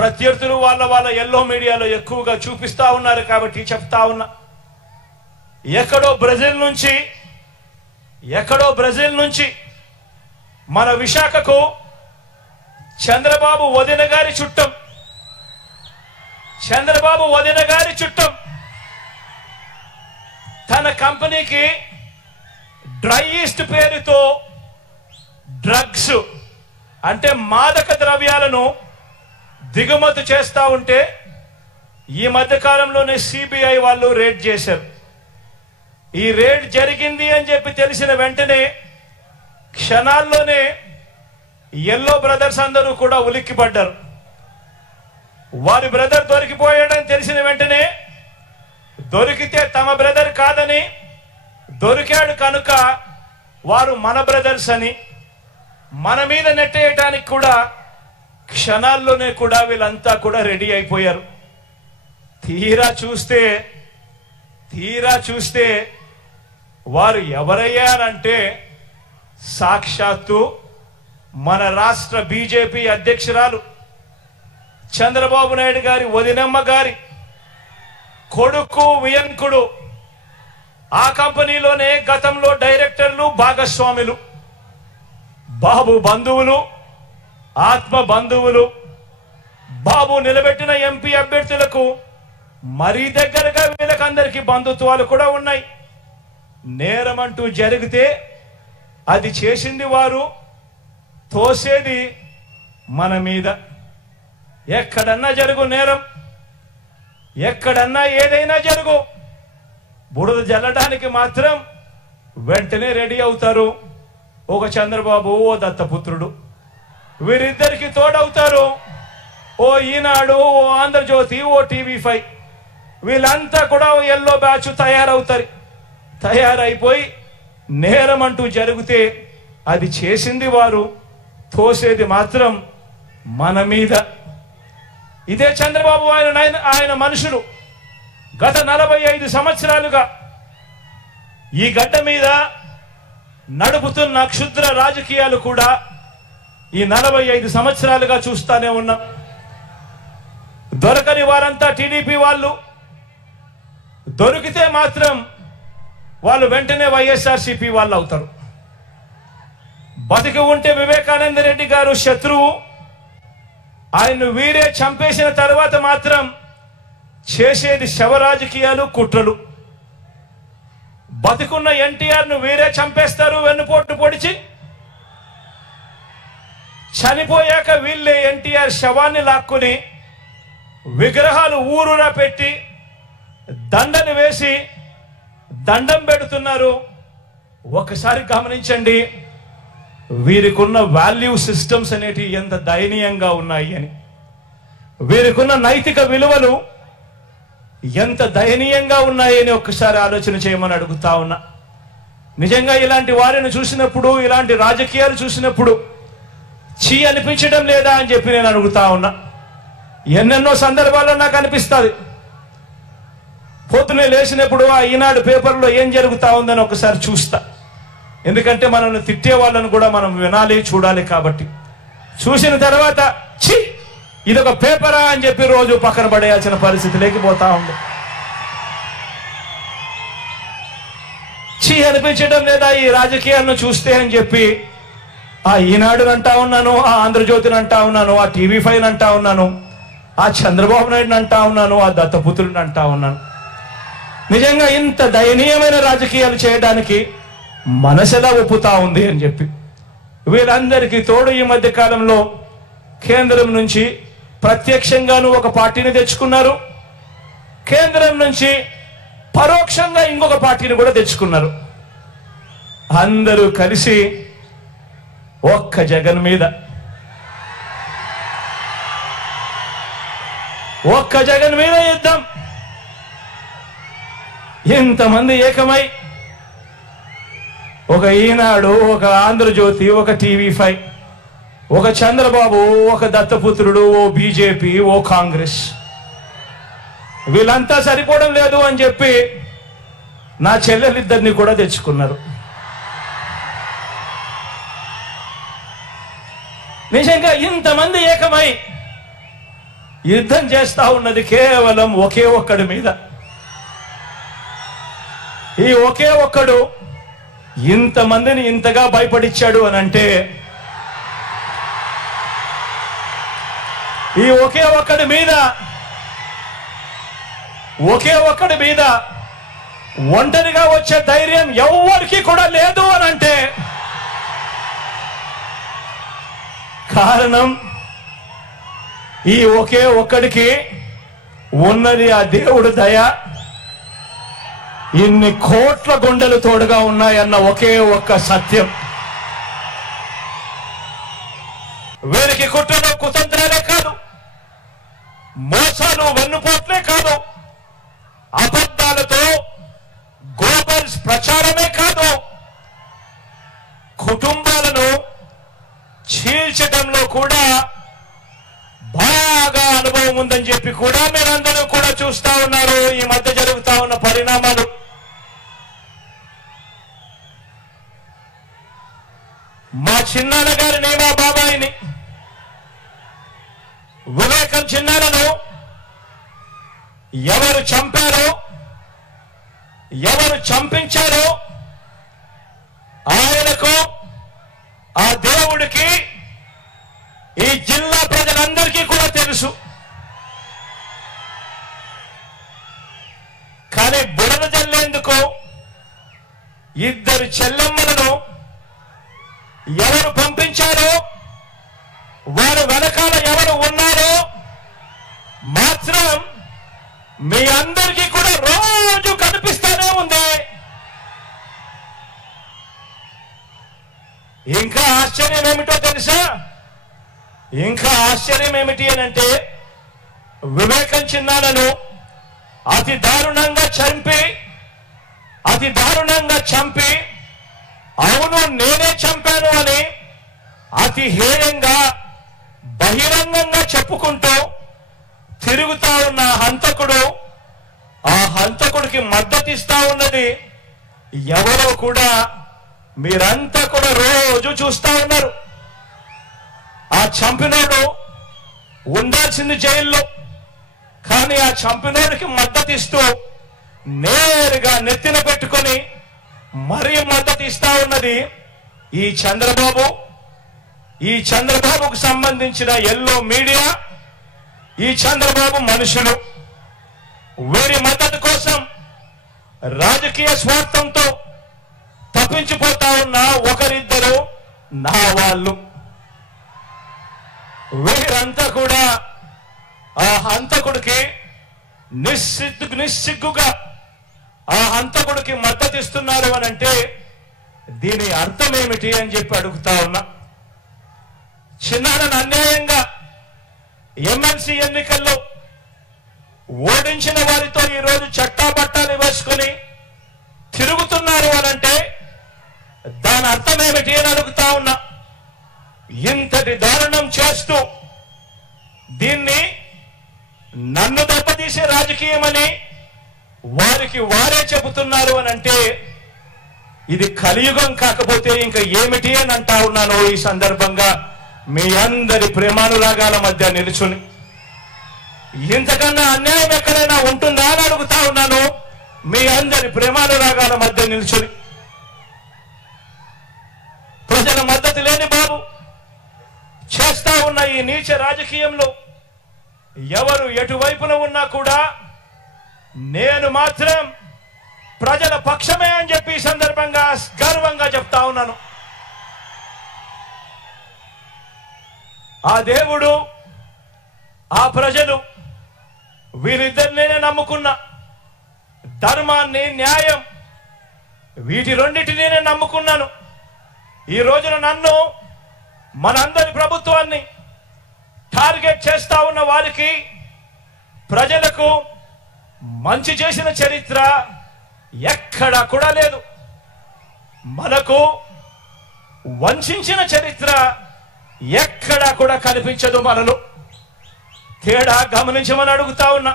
ప్రత్యర్థులు వాళ్ళ ఎల్లో మీడియాలో ఎక్కువగా చూపిస్తా ఉన్నారు కాబట్టి చెప్తా ఉన్నా, ఎక్కడో బ్రెజిల్ నుంచి మన విశాఖకు చంద్రబాబు వదిన గారి చుట్టం తన కంపెనీకి డ్రై ఈస్ట్ పేరుతో డ్రగ్స్ అంటే మాదక ద్రవ్యాలను దిగుమతి చేస్తా ఉంటే ఈ మధ్య కాలంలోనే సిబిఐ వాళ్ళు రేడ్ చేశారు. ఈ రేడ్ జరిగింది అని చెప్పి తెలిసిన వెంటనే క్షణాల్లోనే ఎల్లో బ్రదర్స్ అందరూ కూడా ఉలిక్కిపడ్డారు. వారి బ్రదర్ దొరికిపోయాడని తెలిసిన వెంటనే దొరికితే తమ బ్రదర్ కాదని, దొరికాడు కనుక వారు మన బ్రదర్స్ అని మన మీద నెట్టేయటానికి కూడా క్షణాల్లోనే కూడా వీళ్ళంతా కూడా రెడీ అయిపోయారు. తీరా చూస్తే వారు ఎవరయ్యారంటే సాక్షాత్తు మన రాష్ట్ర బీజేపీ అధ్యక్షురాలు చంద్రబాబు నాయుడు గారి వదినమ్మ గారి కొడుకు వియంకుడు, ఆ కంపెనీలోనే గతంలో డైరెక్టర్లు భాగస్వాములు, బాబు బంధువులు, ఆత్మ బంధువులు, బాబు నిలబెట్టిన ఎంపీ అభ్యర్థులకు మరీ దగ్గరగా వీళ్ళకందరికీ బంధుత్వాలు కూడా ఉన్నాయి. నేరం అంటూ జరిగితే అది చేసింది వారు, తోసేది మన మీద. ఎక్కడన్నా జరుగు నేరం, ఎక్కడన్నా ఏదైనా జరుగు, బురద జల్లడానికి మాత్రం వెంటనే రెడీ అవుతారు. ఒక చంద్రబాబు, ఓ దత్తపుత్రుడు, వీరిద్దరికి తోడవుతారు ఓ ఈనాడు, ఓ ఆంధ్రజ్యోతి, ఓ టీవీ5. వీళ్ళంతా కూడా ఎల్లో బ్యాచ్ తయారైపోయి నేరం అంటూ జరిగితే అది చేసింది వారు, తోసేది మాత్రం మన మీద. ఇదే చంద్రబాబు ఆయన మనుషులు గత 45 సంవత్సరాలుగా ఈ గడ్డ మీద నడుపుతున్న క్షుద్ర రాజకీయాలు కూడా ఈ 45 సంవత్సరాలుగా చూస్తానే ఉన్నాం. దొరకని వారంతా టీడీపీ వాళ్ళు, దొరికితే మాత్రం వాళ్ళు వెంటనే వైఎస్ఆర్సీపీ వాళ్ళు అవుతారు. బతికి ఉంటే వివేకానంద రెడ్డి గారు శత్రువు, ఆయన్ను వీరే చంపేసిన తర్వాత మాత్రం చేసేది శవ రాజకీయాలు, కుట్రలు. బతికున్న ఎన్టీఆర్ను వీరే చంపేస్తారు వెన్నుపోటు పొడిచి, చనిపోయాక వీళ్ళే ఎన్టీఆర్ శవాన్ని లాక్కుని విగ్రహాలు ఊరూరా పెట్టి దండను వేసి దండం పెడుతున్నారు. ఒకసారి గమనించండి వీరికున్న వాల్యూ సిస్టమ్స్ అనేటివి ఎంత దయనీయంగా ఉన్నాయి అని, వీరికున్న నైతిక విలువలు ఎంత దయనీయంగా ఉన్నాయని ఒక్కసారి ఆలోచన చేయమని అడుగుతా ఉన్నా. నిజంగా ఇలాంటి వారిని చూసినప్పుడు, ఇలాంటి రాజకీయాలు చూసినప్పుడు చీ అనిపించడం లేదా అని చెప్పి నేను అడుగుతా ఉన్నా. ఎన్నెన్నో సందర్భాల్లో నాకు అనిపిస్తుంది. పొద్దునే లేచినప్పుడు ఆ ఈనాడు పేపర్లో ఏం జరుగుతా ఉందని ఒకసారి చూస్తా. ఎందుకంటే మనల్ని తిట్టే వాళ్ళను కూడా మనం వినాలి, చూడాలి. కాబట్టి చూసిన తర్వాత ఛీ ఇదొక పేపరా అని చెప్పి రోజు పక్కన పడేయాల్సిన పరిస్థితి లేకపోతా ఉంది. చీ అనిపించడం లేదా ఈ రాజకీయాలను చూస్తే అని చెప్పి ఆ ఈనాడుని అంటా ఉన్నాను, ఆ ఆంధ్రజ్యోతిని అంటా ఉన్నాను, ఆ టీవీ5 అంటా ఉన్నాను, ఆ చంద్రబాబు నాయుడుని అంటా ఉన్నాను, ఆ దత్తపుత్రుడిని అంటా ఉన్నాను. నిజంగా ఇంత దయనీయమైన రాజకీయాలు చేయడానికి మనసెలా ఒప్పుతా ఉంది అని చెప్పి. వీళ్ళందరికీ తోడు ఈ మధ్య కాలంలో కేంద్రం నుంచి ప్రత్యక్షంగాను ఒక పార్టీని తెచ్చుకున్నారు, కేంద్రం నుంచి పరోక్షంగా ఇంకొక పార్టీని కూడా తెచ్చుకున్నారు. అందరూ కలిసి ఒక్క జగన్ మీద, ఒక్క జగన్ మీద యుద్ధం. ఇంతమంది ఏకమై ఒక ఈనాడు, ఒక ఆంధ్రజ్యోతి, ఒక టీవీ5, ఒక చంద్రబాబు, ఒక దత్తపుత్రుడు, ఓ బీజేపీ, ఓ కాంగ్రెస్, వీళ్ళంతా సరిపోవడం లేదు అని చెప్పి నా చెల్లెలిద్దరిని కూడా తెచ్చుకున్నారు. నిజంగా ఇంతమంది ఏకమై యుద్ధం చేస్తా ఉన్నది కేవలం ఒకే ఒక్కడి మీద. ఈ ఒకే ఒక్కడు ఇంతమందిని ఇంతగా భయపడిచ్చాడు అని అంటే ఈ ఒకే ఒక్కడి మీద ఒంటరిగా వచ్చే ధైర్యం ఎవ్వరికి కూడా లేదు అని అంటే కారణం ఈ ఒకే ఒక్కడికి ఉన్నది ఆ దేవుడు దయ. ఇన్ని కోట్ల గుండెలు తోడుగా ఉన్నాయన్న ఒకే ఒక్క సత్యం. వీరికి కుట్రలు కుతంత్రాలే కాదు, మోసాలు వెన్నుపోట్లే కాదు, అబద్ధాలతో గోబల్స్ ప్రచారమే కాదు, కుటుంబాలను చీల్చడంలో కూడా బాగా అనుభవం ఉందని చెప్పి కూడా మీరందరూ కూడా చూస్తా ఉన్నారు. ఈ మధ్య జరుగుతా ఉన్న పరిణామాలు. మా చిన్నాన్న గారిని, మా బాబాయిని, వివేకం చిన్నాన్నను ఎవరు చంపారో, ఎవరు చంపించారో ఆయనకు, ఆ దేవుడికి, ఈ జిల్లా ప్రజలందరికీ కూడా తెలుసు. కానీ బురద జల్లేందుకు ఇద్దరు చెల్లెమ్మలను ఎవరు పంపించారో, వారు వెనకాల ఎవరు ఉన్నారో మాత్రం మీ అందరికీ కూడా రోజు కనిపిస్తానే ఉంది. ఇంకా ఆశ్చర్యం ఏమిటో తెలుసా? ఇంకా ఆశ్చర్యం ఏమిటి అని అంటే వివేకం చిన్నాన్నను అతి దారుణంగా చంపి అవును నేనే చంపాను అని అతి హేయంగా బహిరంగంగా చెప్పుకుంటూ తిరుగుతా ఉన్న హంతకుడు, ఆ హంతకుడికి మద్దతిస్తా ఉన్నది ఎవరో కూడా మీరంతా కూడా రోజు చూస్తా ఉన్నారు. ఆ చంపినోడు ఉండాల్సింది జైల్లో, కానీ ఆ చంపినోడికి మద్దతిస్తూ నేరుగా నెత్తిన పెట్టుకొని మరీ మద్దతిస్తా ఉన్నది ఈ చంద్రబాబుకు సంబంధించిన ఎల్లో మీడియా, ఈ చంద్రబాబు మనుషులు. వీరి మద్దతు కోసం రాజకీయ స్వార్థంతో తప్పించిపోతా ఉన్న ఒకరిద్దరు నా వాళ్ళు. వీరంతా కూడా ఆ హంతకుడికి నిస్సిగ్గుగా ఆ హంతకుడికి మద్దతిస్తున్నారు అని అంటే దీని అర్థం ఏమిటి అని చెప్పి అడుగుతా ఉన్నా. చిన్నాన్నను అన్యాయంగా ఎమ్మెల్సీ ఎన్నికల్లో ఓడించిన వారితో ఈరోజు చట్టాబట్టాలు వేసుకుని తిరుగుతున్నారు అనంటే దాని అర్థం ఏమిటి అని అడుగుతా ఉన్నా. ఇంతటి దారుణం చేస్తూ దీన్ని నన్ను దెబ్బతీసే రాజకీయమని వారికి వారే చెబుతున్నారు అని అంటే ఇది కలియుగం కాకపోతే ఇంకా ఏమిటి అని అంటా ఉన్నాను. ఈ సందర్భంగా మీ అందరి ప్రేమానురాగాల మధ్య నిలుచుని ఇంతకన్నా అన్యాయం ఎక్కడైనా ఉంటుందా అని అడుగుతా ఉన్నాను. మీ అందరి ప్రేమానురాగాల మధ్య నిలుచుని ప్రజల మద్దతు లేని బాబు చేస్తా ఉన్న ఈ నీచ రాజకీయంలో ఎవరు ఎటువైపున ఉన్నా కూడా నేను మాత్రం ప్రజల పక్షమే అని చెప్పి ఈ సందర్భంగా గర్వంగా చెప్తా ఉన్నాను. ఆ దేవుడు, ఆ ప్రజలు వీరిద్దరినే నమ్ముకున్నా. ధర్మాన్ని, న్యాయం వీటి రెండింటినీ నేను నమ్ముకున్నాను. ఈ రోజున నన్ను, మనందరి ప్రభుత్వాన్ని టార్గెట్ చేస్తా ఉన్న వారికి, ప్రజలకు మంచి చేసిన చరిత్ర ఎక్కడా కూడా లేదు. మనకు వంచిన చరిత్ర ఎక్కడా కూడా కనిపించదు. మనలో తేడా గమనించమని అడుగుతా ఉన్నా.